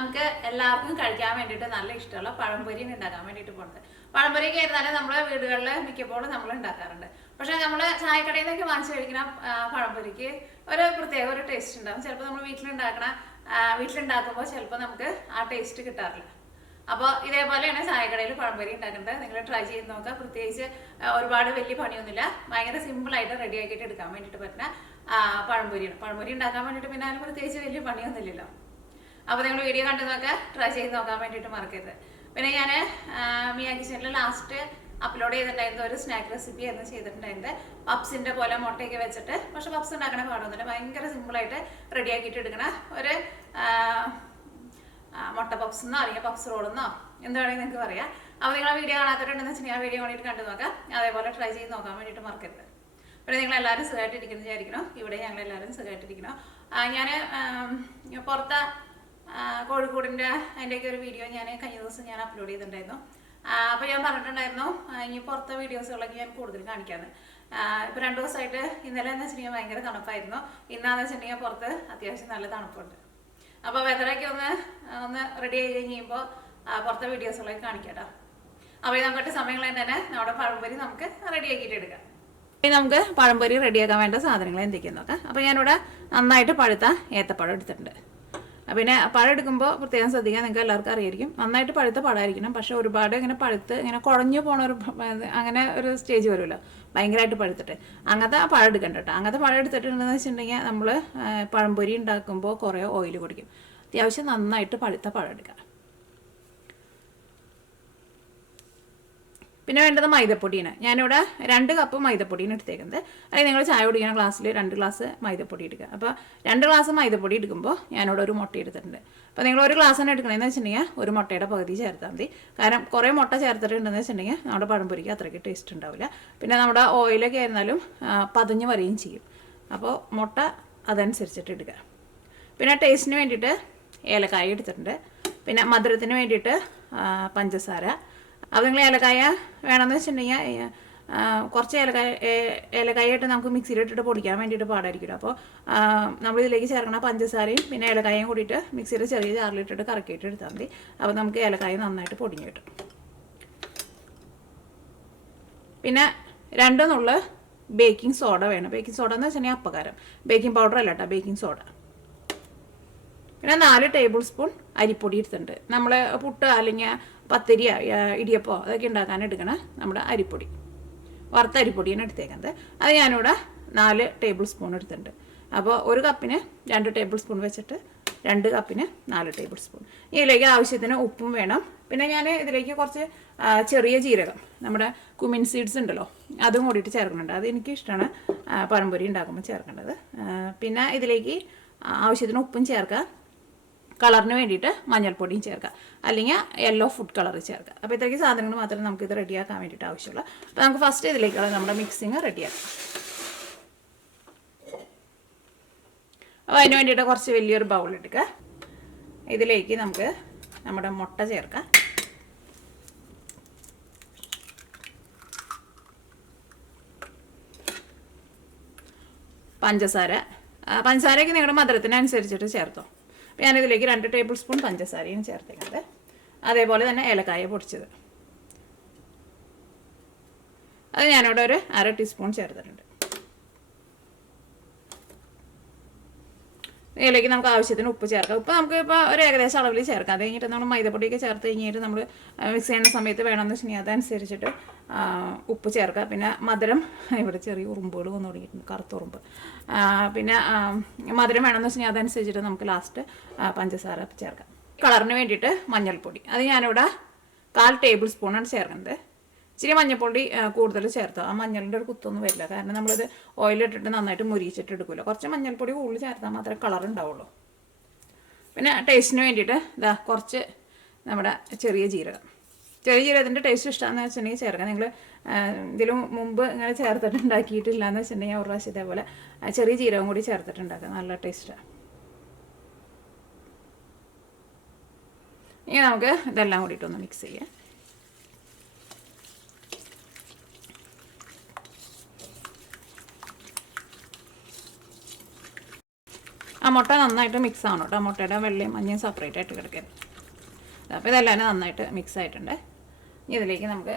നമുക്ക് എല്ലാവർക്കും കഴിക്കാൻ വേണ്ടിയിട്ട് നല്ല ഇഷ്ടമുള്ള പഴംപൊരി ഉണ്ടാക്കാൻ വേണ്ടിയിട്ട് പോകുന്നത്. പഴംപൊരിയൊക്കെ ആയിരുന്നാലും നമ്മുടെ വീടുകളിൽ മിക്കപ്പോഴും നമ്മൾ ഉണ്ടാക്കാറുണ്ട്. പക്ഷെ നമ്മൾ ചായക്കടയിൽ നിന്നൊക്കെ വാങ്ങിച്ചു കഴിക്കുന്ന പഴംപൊരിക്ക് ഒരു പ്രത്യേക ഒരു ടേസ്റ്റ് ഉണ്ടാകും. ചിലപ്പോൾ നമ്മൾ വീട്ടിലുണ്ടാക്കുമ്പോൾ ചിലപ്പോൾ നമുക്ക് ആ ടേസ്റ്റ് കിട്ടാറില്ല. അപ്പോൾ ഇതേപോലെയാണ് ചായക്കടയിൽ പഴംപൊരി ഉണ്ടാക്കേണ്ടത്. നിങ്ങൾ ട്രൈ ചെയ്ത് നോക്കുക. പ്രത്യേകിച്ച് ഒരുപാട് വലിയ പണിയൊന്നുമില്ല, ഭയങ്കര സിമ്പിളായിട്ട് റെഡി ആക്കിയിട്ട് എടുക്കാൻ വേണ്ടിയിട്ട് പറ്റുന്ന പഴംപൊരിയാണ്. പഴംപൊരി ഉണ്ടാക്കാൻ വേണ്ടിയിട്ട് പിന്നെ അതിന് പ്രത്യേകിച്ച് വലിയ പണിയൊന്നുമില്ലല്ലോ. അപ്പോൾ നിങ്ങൾ വീഡിയോ കണ്ടു നോക്കുക, ട്രൈ ചെയ്ത് നോക്കാൻ വേണ്ടിയിട്ട് മറക്കരുത്. പിന്നെ ഞാൻ മിയ കിച്ചണിൽ ലാസ്റ്റ് അപ്ലോഡ് ചെയ്തിട്ടുണ്ടായിരുന്ന ഒരു സ്നാക്ക് റെസിപ്പി ആയിരുന്നു ചെയ്തിട്ടുണ്ടായിരുന്നത്. പപ്സിൻ്റെ പോലെ മുട്ടയൊക്കെ വെച്ചിട്ട്, പക്ഷെ പപ്സ് ഉണ്ടാക്കണ പാടൊന്നുമില്ല, ഭയങ്കര സിമ്പിളായിട്ട് റെഡി ആക്കിയിട്ട് എടുക്കണ ഒരു മുട്ട പപ്സ് എന്നോ അല്ലെങ്കിൽ പപ്സ് റോളെന്നോ എന്ത് വേണമെങ്കിൽ നിങ്ങൾക്ക് പറയാം. അപ്പോൾ നിങ്ങൾ ആ വീഡിയോ കാണാത്തവരുണ്ടെന്ന് വെച്ചാൽ ആ വീഡിയോ വേണ്ടിയിട്ട് കണ്ടു നോക്കാം. അതേപോലെ ട്രൈ ചെയ്ത് നോക്കാൻ വേണ്ടിയിട്ട് മറക്കരുത്. പിന്നെ നിങ്ങളെല്ലാവരും സുഖമായിട്ടിരിക്കുന്നു വിചാരിക്കണം. ഇവിടെ ഞങ്ങളെല്ലാവരും സുഖമായിട്ടിരിക്കണം. ഞാൻ പുറത്തെ കോഴിക്കോടിൻ്റെ അതിൻ്റെയൊക്കെ ഒരു വീഡിയോ ഞാൻ കഴിഞ്ഞ ദിവസം ഞാൻ അപ്ലോഡ് ചെയ്തിട്ടുണ്ടായിരുന്നു. അപ്പോൾ ഞാൻ പറഞ്ഞിട്ടുണ്ടായിരുന്നു ഇനി പുറത്തെ വീഡിയോസുകളൊക്കെ ഞാൻ കൂടുതൽ കാണിക്കാമെന്ന്. ഇപ്പോൾ 2 ദിവസമായിട്ട് ഇന്നലെ എന്ന് വെച്ചിട്ടുണ്ടെങ്കിൽ ഭയങ്കര തണുപ്പായിരുന്നു. ഇന്നാന്ന് വെച്ചിട്ടുണ്ടെങ്കിൽ പുറത്ത് അത്യാവശ്യം നല്ല തണുപ്പുണ്ട്. അപ്പോൾ വെതറൊക്കെ ഒന്ന് റെഡി ആയി കഴിയുമ്പോൾ പുറത്തെ വീഡിയോസുകളൊക്കെ കാണിക്കാം കേട്ടോ. അപ്പോൾ നമുക്കൊട്ട് സമയങ്ങളിൽ തന്നെ നമ്മുടെ പഴംപൊരി നമുക്ക് റെഡിയാക്കിയിട്ട് എടുക്കാം. ഇനി നമുക്ക് പഴംപൊരി റെഡിയാക്കാൻ വേണ്ട സാധനങ്ങൾ എന്തൊക്കെയാന്ന് നോക്കാം. അപ്പോൾ ഞാനിവിടെ നന്നായിട്ട് പഴുത്ത ഏത്തപ്പഴം എടുത്തിട്ടുണ്ട്. പിന്നെ പഴം എടുക്കുമ്പോൾ പ്രത്യേകം ശ്രദ്ധിക്കാൻ നിങ്ങൾക്ക് എല്ലാവർക്കും അറിയായിരിക്കും. നന്നായിട്ട് പഴുത്ത പഴമായിരിക്കണം. പക്ഷെ ഒരുപാട് ഇങ്ങനെ പഴുത്ത് ഇങ്ങനെ കുഴഞ്ഞു പോണ അങ്ങനെ ഒരു സ്റ്റേജ് വരുമല്ലോ, ഭയങ്കരമായിട്ട് പഴുത്തിട്ട്. അങ്ങനത്തെ പഴം എടുക്കണ്ട കേട്ടോ. അങ്ങനത്തെ പഴം എടുത്തിട്ടുണ്ടെന്ന് വെച്ചിട്ടുണ്ടെങ്കിൽ നമ്മൾ പഴംപൊരി ഉണ്ടാക്കുമ്പോൾ കുറേ ഓയിൽ കുടിക്കും. അത്യാവശ്യം നന്നായിട്ട് പഴുത്ത പഴം എടുക്കാം. പിന്നെ വേണ്ടത് മൈദപ്പൊടിയാണ്. ഞാനിവിടെ 2 കപ്പ് മൈദപ്പൊടിയാണ് എടുത്തേക്കുന്നത്. അല്ലെങ്കിൽ നിങ്ങൾ ചായ കുടിക്കുന്ന ഗ്ലാസ്സിൽ 2 ഗ്ലാസ് മൈദപ്പൊടി എടുക്കുക. അപ്പോൾ 2 ഗ്ലാസ് മൈദപ്പൊടി എടുക്കുമ്പോൾ ഞാനിവിടെ ഒരു മുട്ട എടുത്തിട്ടുണ്ട്. അപ്പോൾ നിങ്ങൾ ഒരു ഗ്ലാസ് തന്നെ എടുക്കണമെന്ന് വെച്ചിട്ടുണ്ടെങ്കിൽ ഒരു മുട്ടയുടെ പകുതി ചേർത്താൽ മതി. കാരണം കുറേ മുട്ട ചേർത്തിട്ടുണ്ടെന്ന് വെച്ചിട്ടുണ്ടെങ്കിൽ നമ്മുടെ പഴംപൊരിക്ക് അത്രയ്ക്ക് ടേസ്റ്റ് ഉണ്ടാവില്ല. പിന്നെ നമ്മുടെ ഓയിലൊക്കെ ആയിരുന്നാലും പതഞ്ഞ് വരികയും ചെയ്യും. അപ്പോൾ മുട്ട അതനുസരിച്ചിട്ട് എടുക്കുക. പിന്നെ ടേസ്റ്റിന് വേണ്ടിയിട്ട് ഏലക്കായ എടുത്തിട്ടുണ്ട്. പിന്നെ മധുരത്തിന് വേണ്ടിയിട്ട് പഞ്ചസാര. അപ്പോൾ നിങ്ങൾ ഏലക്കായ വേണമെന്ന് വെച്ചിട്ടുണ്ടെങ്കിൽ കുറച്ച് ഏലക്കായായിട്ട് നമുക്ക് മിക്സിയിലിട്ടിട്ട് പൊടിക്കാൻ വേണ്ടിയിട്ട് പാടായിരിക്കുമല്ലോ. അപ്പോൾ നമ്മളിതിലേക്ക് ചേർക്കണ പഞ്ചസാരയും പിന്നെ ഏലക്കായയും കൂടിയിട്ട് മിക്സിയുടെ ചെറിയ ജാറിലിട്ടിട്ട് കറക്കിയിട്ട് എടുത്താൽ മതി. അപ്പോൾ നമുക്ക് ഏലക്കായ നന്നായിട്ട് പൊടിഞ്ഞ് കിട്ടും. പിന്നെ 2 നുള്ള ബേക്കിംഗ് സോഡ വേണം. ബേക്കിംഗ് സോഡ എന്ന് വെച്ചിട്ടുണ്ടെങ്കിൽ അപ്പക്കാരം, ബേക്കിംഗ് പൗഡർ അല്ല കേട്ടോ, ബേക്കിംഗ് സോഡ. പിന്നെ 4 ടേബിൾ സ്പൂൺ അരിപ്പൊടി എടുത്തിട്ടുണ്ട്. നമ്മൾ പുട്ട് അല്ലെങ്കിൽ പത്തിരി ഇടിയപ്പോ അതൊക്കെ ഉണ്ടാക്കാൻ എടുക്കണം നമ്മുടെ അരിപ്പൊടി, വറുത്ത അരിപ്പൊടിയാണ് എടുത്തേക്കുന്നത്. അത് ഞാനിവിടെ 4 ടേബിൾ സ്പൂൺ എടുത്തിട്ടുണ്ട്. അപ്പോൾ 1 കപ്പിന് 2 ടേബിൾ സ്പൂൺ വെച്ചിട്ട് 2 കപ്പിന് 4 ടേബിൾ സ്പൂൺ. ഇതിലേക്ക് ആവശ്യത്തിന് ഉപ്പും വേണം. പിന്നെ ഞാൻ ഇതിലേക്ക് കുറച്ച് ചെറിയ ജീരകം, നമ്മുടെ കുമിൻ സീഡ്സ് ഉണ്ടല്ലോ, അതും കൂടിയിട്ട് ചേർക്കുന്നുണ്ട്. അത് എനിക്ക് ഇഷ്ടമാണ് പഴംപൊരി ഉണ്ടാക്കുമ്പോൾ ചേർക്കേണ്ടത്. പിന്നെ ഇതിലേക്ക് ആവശ്യത്തിന് ഉപ്പും ചേർക്കുക. കളറിന് വേണ്ടിയിട്ട് മഞ്ഞൾപ്പൊടിയും ചേർക്കുക, അല്ലെങ്കിൽ യെല്ലോ ഫുഡ് കളർ ചേർക്കുക. അപ്പോൾ ഇത്രയ്ക്ക് സാധനങ്ങൾ മാത്രമേ നമുക്ക് ഇത് റെഡിയാക്കാൻ വേണ്ടിയിട്ട് ആവശ്യമുള്ളൂ. അപ്പോൾ നമുക്ക് ഫസ്റ്റ് ഇതിലേക്കുള്ള നമ്മുടെ മിക്സിങ് റെഡിയാക്കാം. അപ്പോൾ അതിന് വേണ്ടിയിട്ട് കുറച്ച് വലിയൊരു ബൗൾ എടുക്കുക. ഇതിലേക്ക് നമുക്ക് നമ്മുടെ മുട്ട ചേർക്കാം. പഞ്ചസാരയ്ക്ക് നിങ്ങളുടെ മധുരത്തിനനുസരിച്ചിട്ട് ചേർത്തോ. ഞാനിതിലേക്ക് 2 ടേബിൾ സ്പൂൺ പഞ്ചസാരയും ചേർത്തേക്കുന്നത്. അതേപോലെ തന്നെ ഏലക്കായ പൊടിച്ചത്, അത് ഞാനിവിടെ ഒരു 1/2 ടീസ്പൂൺ ചേർത്തിട്ടുണ്ട്. ഇതിലേക്ക് നമുക്ക് ആവശ്യത്തിന് ഉപ്പ് ചേർക്കാം. ഉപ്പ് നമുക്ക് ഇപ്പോൾ ഒരു ഏകദേശം അളവിൽ ചേർക്കാം. അത് കഴിഞ്ഞിട്ട് നമ്മൾ മൈദപ്പൊടിയൊക്കെ ചേർത്ത് കഴിഞ്ഞിട്ട് നമ്മൾ മിക്സ് ചെയ്യുന്ന സമയത്ത് വേണമെന്ന് വെച്ചിട്ടുണ്ടെങ്കിൽ അതനുസരിച്ചിട്ട് ഉപ്പ് ചേർക്കുക. പിന്നെ മധുരം, ഇവിടെ ചെറിയ ഉറുമ്പുകൾ വന്നു തുടങ്ങിയിട്ടുണ്ട്, കറുത്ത ഉറുമ്പ്. പിന്നെ മധുരം വേണമെന്ന് വെച്ചിട്ടുണ്ടെങ്കിൽ അതനുസരിച്ചിട്ട് നമുക്ക് ലാസ്റ്റ് പഞ്ചസാര ചേർക്കാം. കളറിന് വേണ്ടിയിട്ട് മഞ്ഞൾപ്പൊടി, അത് ഞാനിവിടെ 1/4 ടേബിൾ സ്പൂണാണ് ചേർക്കുന്നത്. ഇച്ചിരി മഞ്ഞൾപ്പൊടി കൂടുതൽ ചേർത്തോ, ആ മഞ്ഞളിൻ്റെ ഒരു കുത്തൊന്നും വരില്ല. കാരണം നമ്മളിത് ഓയിലിട്ടിട്ട് നന്നായിട്ട് മുരിച്ചിട്ട് എടുക്കുമല്ലോ. കുറച്ച് മഞ്ഞൾപ്പൊടി കൂടുതൽ ചേർത്താൽ മാത്രമേ കളർ ഉണ്ടാവുള്ളൂ. പിന്നെ ടേസ്റ്റിന് വേണ്ടിയിട്ട് ഇതാ കുറച്ച് നമ്മുടെ ചെറിയ ജീരകത്തിൻ്റെ ടേസ്റ്റ് ഇഷ്ടമാണെന്ന് വെച്ചിട്ടുണ്ടെങ്കിൽ ചേർക്കാം. നിങ്ങൾ ഇതിലും മുമ്പ് ഇങ്ങനെ ചേർത്തിട്ട് ഉണ്ടാക്കിയിട്ടില്ല എന്ന് വെച്ചിട്ടുണ്ടെങ്കിൽ ഒരു പ്രാവശ്യം ഇതേപോലെ ചെറിയ ജീരകം കൂടി ചേർത്തിട്ടുണ്ടാക്കാം, നല്ല ടേസ്റ്റാണ്. ഇനി നമുക്ക് ഇതെല്ലാം കൂടിയിട്ടൊന്ന് മിക്സ് ചെയ്യാം. ആ മുട്ട നന്നായിട്ട് മിക്സ് ആവണം കേട്ടോ. മുട്ടയുടെ വെള്ളയും മഞ്ഞയും സെപ്പറേറ്റ് ആയിട്ട് കിടക്കരുത്. അപ്പോൾ ഇതെല്ലാം നന്നായിട്ട് മിക്സ് ആയിട്ടുണ്ട്. ഇനി ഇതിലേക്ക് നമുക്ക്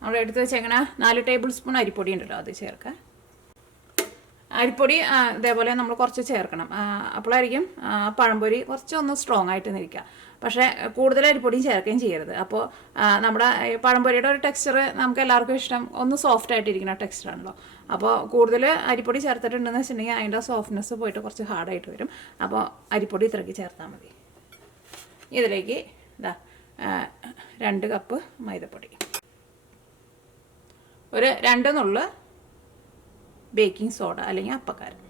നമ്മൾ എടുത്ത് വെച്ചേക്കണ 4 ടേബിൾ സ്പൂൺ അരിപ്പൊടി ഉണ്ട് കേട്ടോ, അത് ചേർക്കാം. അരിപ്പൊടി ഇതേപോലെ നമ്മൾ കുറച്ച് ചേർക്കണം. അപ്പോഴായിരിക്കും പഴംപൊരി കുറച്ചൊന്ന് സ്ട്രോങ് ആയിട്ട് നിൽക്കുക. പക്ഷേ കൂടുതൽ അരിപ്പൊടിയും ചേർക്കുകയും ചെയ്യരുത്. അപ്പോൾ നമ്മുടെ പഴംപൊരിയുടെ ഒരു ടെക്സ്ചർ നമുക്ക് എല്ലാവർക്കും ഇഷ്ടം ഒന്ന് സോഫ്റ്റ് ആയിട്ടിരിക്കുന്ന ടെക്സ്ചറാണല്ലോ. അപ്പോൾ കൂടുതൽ അരിപ്പൊടി ചേർത്തിട്ടുണ്ടെന്ന് വെച്ചിട്ടുണ്ടെങ്കിൽ അതിൻ്റെ സോഫ്റ്റ്നെസ് പോയിട്ട് കുറച്ച് ഹാർഡായിട്ട് വരും. അപ്പോൾ അരിപ്പൊടി ഇത്രയ്ക്ക് ചേർത്താൽ മതി. ഇതിലേക്ക് 2 കപ്പ് മൈദപ്പൊടി, ഒരു 2 നുള്ള് ബേക്കിംഗ് സോഡ അല്ലെങ്കിൽ അപ്പക്കാരം,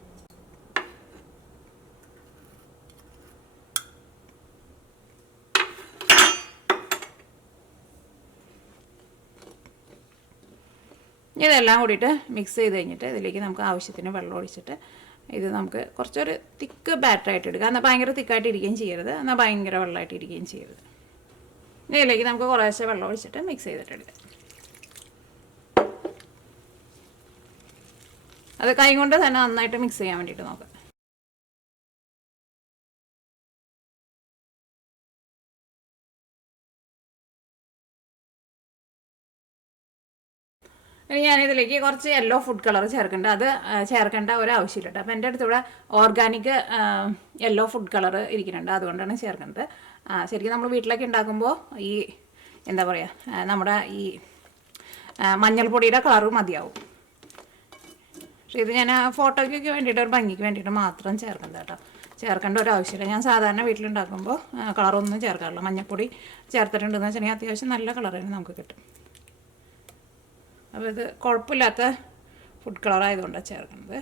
ഇതെല്ലാം കൂടിയിട്ട് മിക്സ് ചെയ്ത് കഴിഞ്ഞിട്ട് ഇതിലേക്ക് നമുക്ക് ആവശ്യത്തിന് വെള്ളം ഒഴിച്ചിട്ട് ഇത് നമുക്ക് കുറച്ചൊരു തിക്ക് ബാറ്ററായിട്ട് എടുക്കുക. എന്നാൽ ഭയങ്കര തിക്കായിട്ട് ഇരിക്കുകയും ചെയ്യരുത്, എന്നാൽ ഭയങ്കര വെള്ളമായിട്ട് ഇരിക്കുകയും ചെയ്യരുത്. ഇതിലേക്ക് നമുക്ക് കുറേശ്ശെ വെള്ളം ഒഴിച്ചിട്ട് മിക്സ് ചെയ്തിട്ടെടുക്കാം. അത് കൈ കൊണ്ട് തന്നെ നന്നായിട്ട് മിക്സ് ചെയ്യാൻ വേണ്ടിയിട്ട് നോക്കാം. ഞാനിതിലേക്ക് കുറച്ച് യെല്ലോ ഫുഡ് കളർ ചേർക്കുന്നുണ്ട്. അത് ചേർക്കേണ്ട ഒരാവശ്യമില്ല കേട്ടോ. അപ്പോൾ എൻ്റെ അടുത്തിവിടെ ഓർഗാനിക് യെല്ലോ ഫുഡ് കളർ ഇരിക്കുന്നുണ്ട്, അതുകൊണ്ടാണ് ചേർക്കുന്നത്. ശരിക്കും നമ്മൾ വീട്ടിലൊക്കെ ഉണ്ടാക്കുമ്പോൾ ഈ എന്താ പറയുക, നമ്മുടെ ഈ മഞ്ഞൾപ്പൊടിയുടെ കളറ് മതിയാവും. പക്ഷേ ഇത് ഞാൻ ഫോട്ടോയ്ക്കൊക്കെ വേണ്ടിയിട്ട് ഒരു ഭംഗിക്ക് വേണ്ടിയിട്ട് മാത്രം ചേർക്കുന്നത് കേട്ടോ. ചേർക്കേണ്ട ഒരു ആവശ്യമില്ല. ഞാൻ സാധാരണ വീട്ടിലുണ്ടാക്കുമ്പോൾ കളറൊന്നും ചേർക്കാറില്ല. മഞ്ഞൾപ്പൊടി ചേർത്തിട്ടുണ്ടെന്ന് വെച്ചിട്ടുണ്ടെങ്കിൽ അത്യാവശ്യം നല്ല കളർ തന്നെ നമുക്ക് കിട്ടും. അപ്പോൾ ഇത് കുഴപ്പമില്ലാത്ത ഫുഡ് കളറായതുകൊണ്ടാണ് ചേർക്കുന്നത്.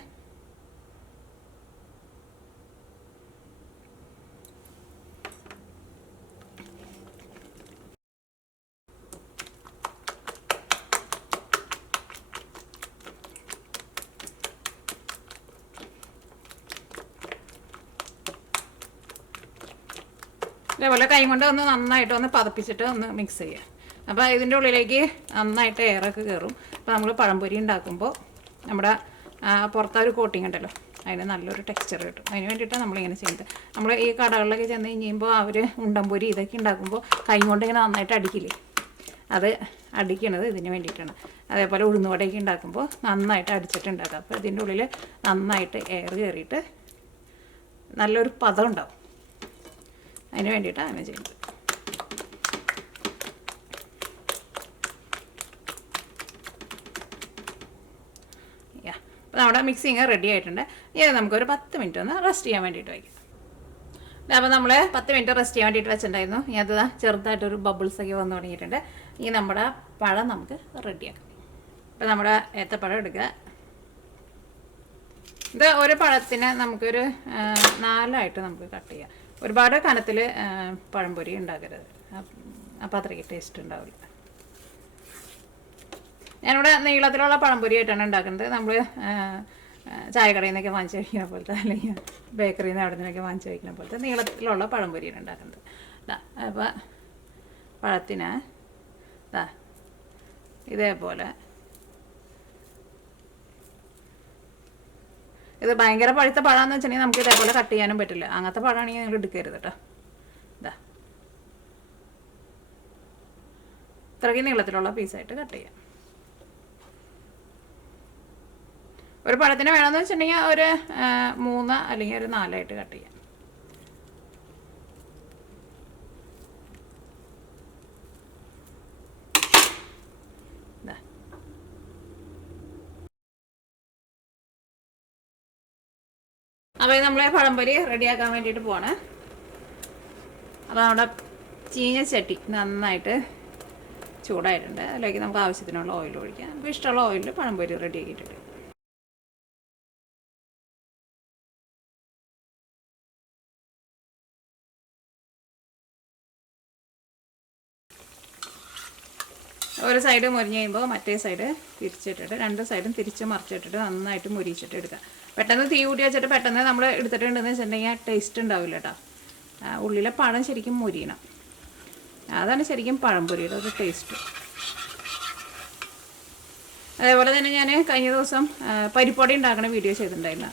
ഇതേപോലെ കൈ കൊണ്ട് ഒന്ന് നന്നായിട്ട് ഒന്ന് പതപ്പിച്ചിട്ട് ഒന്ന് മിക്സ് ചെയ്യുക. അപ്പോൾ ഇതിൻ്റെ ഉള്ളിലേക്ക് നന്നായിട്ട് എയറൊക്കെ കയറും. അപ്പോൾ നമ്മൾ പഴംപൊരി ഉണ്ടാക്കുമ്പോൾ നമ്മുടെ പുറത്തൊരു കോട്ടിങ് ഉണ്ടല്ലോ, അതിന് നല്ലൊരു ടെക്സ്ചർ കിട്ടും. അതിന് വേണ്ടിയിട്ടാണ് നമ്മളിങ്ങനെ ചെയ്യുന്നത്. നമ്മൾ ഈ കടകളിലൊക്കെ ചെന്ന് കഴിയുമ്പോൾ അവർ ഉണ്ടംപൊരി ഇതൊക്കെ ഉണ്ടാക്കുമ്പോൾ കൈ കൊണ്ട് ഇങ്ങനെ നന്നായിട്ട് അടിക്കില്ലേ, അത് അടിക്കണത് ഇതിന് വേണ്ടിയിട്ടാണ്. അതേപോലെ ഉഴുന്നുവടയൊക്കെ ഉണ്ടാക്കുമ്പോൾ നന്നായിട്ട് അടിച്ചിട്ടുണ്ടാക്കുക. അപ്പോൾ ഇതിൻ്റെ ഉള്ളിൽ നന്നായിട്ട് എയർ കയറിയിട്ട് നല്ലൊരു പദം ഉണ്ടാവും. അതിന് വേണ്ടിയിട്ടാണ് അങ്ങനെ ചെയ്യുന്നത്. അപ്പോൾ നമ്മുടെ മിക്സിങ് റെഡി ആയിട്ടുണ്ട്. ഇത് നമുക്കൊരു 10 മിനിറ്റ് ഒന്ന് റെസ്റ്റ് ചെയ്യാൻ വേണ്ടിയിട്ട് വയ്ക്കാം. അപ്പോൾ നമ്മൾ 10 മിനിറ്റ് റെസ്റ്റ് ചെയ്യാൻ വേണ്ടിയിട്ട് വെച്ചിട്ടുണ്ടായിരുന്നു. ഇനി അത് ചെറുതായിട്ടൊരു ബബിൾസൊക്കെ വന്നു തുടങ്ങിയിട്ടുണ്ട്. ഈ നമ്മുടെ പഴം നമുക്ക് റെഡിയാക്കാം. അപ്പോൾ നമ്മുടെ ഏത്തപ്പഴം എടുക്കുക. ഇത് ഒരു പഴത്തിന് നമുക്കൊരു 4ആയിട്ട് നമുക്ക് കട്ട് ചെയ്യാം. ഒരുപാട് കനത്തിൽ പഴംപൊരി ഉണ്ടാക്കരുത്, അപ്പോൾ അത്രയ്ക്ക് ടേസ്റ്റ് ഉണ്ടാവില്ല. ഞാനിവിടെ നീളത്തിലുള്ള പഴംപൊരി ആയിട്ടാണ് ഉണ്ടാക്കുന്നത്. നമ്മൾ ചായക്കടയിൽ നിന്നൊക്കെ വാങ്ങിച്ച് കഴിക്കുന്ന പോലത്തെ, അല്ലെങ്കിൽ ബേക്കറിയിൽ നിന്ന് അവിടെ നിന്നൊക്കെ വാങ്ങിച്ച് കഴിക്കുന്ന പോലത്തെ നീളത്തിലുള്ള പഴംപൊരിയാണ് ഉണ്ടാക്കുന്നത്. അപ്പോൾ പഴത്തിന് ഇതേപോലെ ഇത് ഭയങ്കര പഴുത്ത പഴമെന്ന് വെച്ചിട്ടുണ്ടെങ്കിൽ നമുക്ക് ഇതേപോലെ കട്ട് ചെയ്യാനും പറ്റില്ല. അങ്ങനത്തെ പഴമാണെങ്കിൽ നിങ്ങൾ എടുക്കരുത് കേട്ടോ. ഇത്രയ്ക്ക് നീളത്തിലുള്ള പീസായിട്ട് കട്ട് ചെയ്യാം. ഒരു പഴത്തിന് വേണമെന്ന് വെച്ചിട്ടുണ്ടെങ്കിൽ ഒരു 3 അല്ലെങ്കിൽ ഒരു 4ആയിട്ട് കട്ട് ചെയ്യാം. അപ്പോൾ നമ്മളെ പഴംപൊരി റെഡിയാക്കാൻ വേണ്ടിയിട്ട് പോവാണ്. അപ്പോൾ നമ്മുടെ ചീനച്ചട്ടി നന്നായിട്ട് ചൂടായിട്ടുണ്ട്. അതിലേക്ക് നമുക്ക് ആവശ്യത്തിനുള്ള ഓയിൽ ഒഴിക്കാം. അപ്പോൾ ഇഷ്ടമുള്ള ഓയിലിൽ പഴംപൊരി റെഡിയാക്കിയിട്ടുണ്ട്. ഒരു സൈഡ് മുരിഞ്ഞ് കഴിയുമ്പോൾ മറ്റേ സൈഡ് തിരിച്ചിട്ടിട്ട് 2 സൈഡും തിരിച്ച് മറിച്ചിട്ടിട്ട് നന്നായിട്ട് മുരിച്ചിട്ട് എടുക്കുക. പെട്ടെന്ന് തീ കൂട്ടി വെച്ചിട്ട് പെട്ടെന്ന് നമ്മൾ എടുത്തിട്ടുണ്ടെന്ന് വെച്ചിട്ടുണ്ടെങ്കിൽ ടേസ്റ്റ് ഉണ്ടാവില്ല കേട്ടോ. ഉള്ളിലെ പഴം ശരിക്കും മുരിയണം. അതാണ് ശരിക്കും പഴംപൊരിയുടെ ഒരു ടേസ്റ്റ്. അതേപോലെ തന്നെ ഞാൻ കഴിഞ്ഞ ദിവസം പരിപ്പൊടി ഉണ്ടാക്കുന്ന വീഡിയോ ചെയ്തിട്ടുണ്ടായിരുന്നു.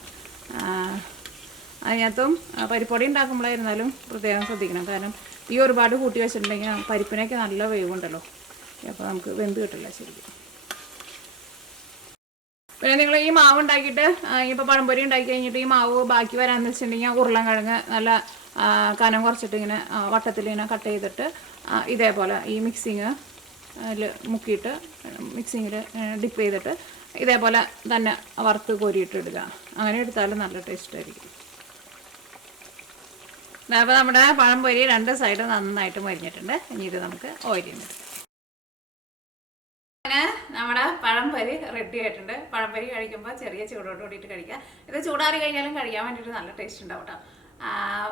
അതിനകത്തും പരിപ്പൊടി ഉണ്ടാക്കുമ്പോഴായിരുന്നാലും പ്രത്യേകം ശ്രദ്ധിക്കണം. കാരണം ഈ ഒരുപാട് കൂട്ടി വെച്ചിട്ടുണ്ടെങ്കിൽ പരിപ്പിനൊക്കെ നല്ല വേവുണ്ടല്ലോ, അപ്പോൾ നമുക്ക് വെന്ത് കിട്ടില്ല ശരിക്കും. പിന്നെ നിങ്ങൾ ഈ മാവ് ഉണ്ടാക്കിയിട്ട് ഇപ്പോൾ പഴംപൊരി ഉണ്ടാക്കി കഴിഞ്ഞിട്ട് ഈ മാവ് ബാക്കി വരാമെന്ന് വെച്ചിട്ടുണ്ടെങ്കിൽ ഉരുളൻകിഴങ്ങ് നല്ല കനം കുറച്ചിട്ട് ഇങ്ങനെ വട്ടത്തിൽ ഇങ്ങനെ കട്ട് ചെയ്തിട്ട് ഇതേപോലെ ഈ മിക്സിങ് മുക്കിയിട്ട് മിക്സിങ്ങിൽ ഡിപ്പ് ചെയ്തിട്ട് ഇതേപോലെ തന്നെ വറുത്ത് കോരിയിട്ട് ഇടുക. അങ്ങനെ എടുത്താലും നല്ല ടേസ്റ്റ് ആയിരിക്കും. അപ്പോൾ നമ്മുടെ പഴംപൊരി 2 സൈഡ് നന്നായിട്ട് മരിഞ്ഞിട്ടുണ്ട്. ഇനി ഇത് നമുക്ക് ഓയിൽ ചെയ്യാം. അങ്ങനെ നമ്മുടെ പഴംപൊരി റെഡി ആയിട്ടുണ്ട്. പഴംപൊരി കഴിക്കുമ്പോൾ ചെറിയ ചൂടോട് കൂടിയിട്ട് കഴിക്കുക. ഇത് ചൂടാറി കഴിഞ്ഞാലും കഴിക്കാൻ വേണ്ടിയിട്ട് നല്ല ടേസ്റ്റ് ഉണ്ടാവും കേട്ടോ.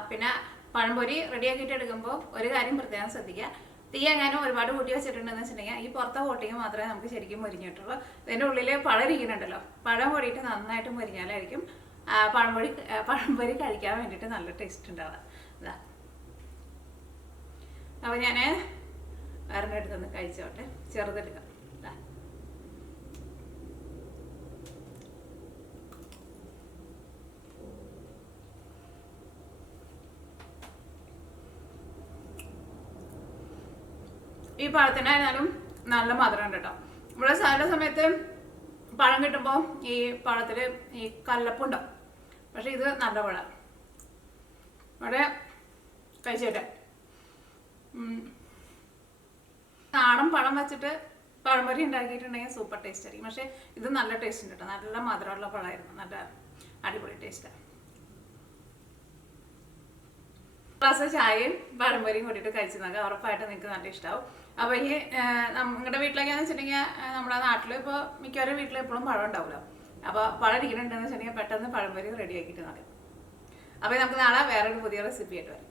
പിന്നെ പഴംപൊരി റെഡിയാക്കിയിട്ട് എടുക്കുമ്പോൾ ഒരു കാര്യം പ്രത്യേകം ശ്രദ്ധിക്കുക. തീ എങ്ങാനും ഒരുപാട് കൂട്ടി വെച്ചിട്ടുണ്ടെന്ന് വെച്ചിട്ടുണ്ടെങ്കിൽ ഈ പുറത്തെ കോട്ടിങ് മാത്രമേ നമുക്ക് ശരിക്കും മൊരിഞ്ഞ് കിട്ടുള്ളൂ. ഇതിൻ്റെ ഉള്ളിൽ പഴം ഇരിക്കുന്നുണ്ടല്ലോ, പഴം പൊടിയിട്ട് നന്നായിട്ട് മൊരിഞ്ഞാലായിരിക്കും പഴംപൊരി കഴിക്കാൻ വേണ്ടിയിട്ട് നല്ല ടേസ്റ്റ് ഉണ്ടാവുക. ഇതാ, അപ്പോൾ ഞാൻ വേറെ അടുത്തൊന്ന് കഴിച്ചോട്ടെ. ചെറുതെടുക്കാം. ഈ പഴത്തിനായിരുന്നാലും നല്ല മധുരം ഉണ്ട് കേട്ടോ. ഇവിടെ ചില സമയത്ത് പഴം കിട്ടുമ്പോൾ ഈ പഴത്തിൽ ഈ കല്ലപ്പുണ്ടാവും, പക്ഷെ ഇത് നല്ല പഴം. ഇവിടെ കഴിച്ചോട്ടെ. നാടൻ പഴം വെച്ചിട്ട് പഴംപൊരി ഉണ്ടാക്കിയിട്ടുണ്ടെങ്കിൽ സൂപ്പർ ടേസ്റ്റ് ആയിരിക്കും. പക്ഷെ ഇത് നല്ല ടേസ്റ്റ് ഉണ്ട് കേട്ടോ. നല്ല മധുരമുള്ള പഴമായിരുന്നു, നല്ല അടിപൊളി ടേസ്റ്റാണ്. ഗ്ലാസ് ചായയും പഴംപൊരിയും കൂട്ടിയിട്ട് കഴിച്ചു നോക്കുക, ഉറപ്പായിട്ട് നിങ്ങൾക്ക് നല്ല ഇഷ്ടമാവും. അപ്പോൾ ഈ നിങ്ങളുടെ വീട്ടിലേക്കാന്ന് വെച്ചിട്ടുണ്ടെങ്കിൽ നമ്മുടെ നാട്ടിൽ ഇപ്പോൾ മിക്കവാറും വീട്ടിൽ എപ്പോഴും പഴം ഉണ്ടാവുമല്ലോ. അപ്പോൾ പഴം ഇരിക്കുന്നുണ്ടെന്ന് വെച്ചിട്ടുണ്ടെങ്കിൽ പെട്ടെന്ന് പഴംപൊരി റെഡി ആക്കിയിട്ട് നോക്കാം. അപ്പോൾ നമുക്ക് നാളെ വേറൊരു പുതിയ റെസിപ്പി ആയിട്ട് വരാം.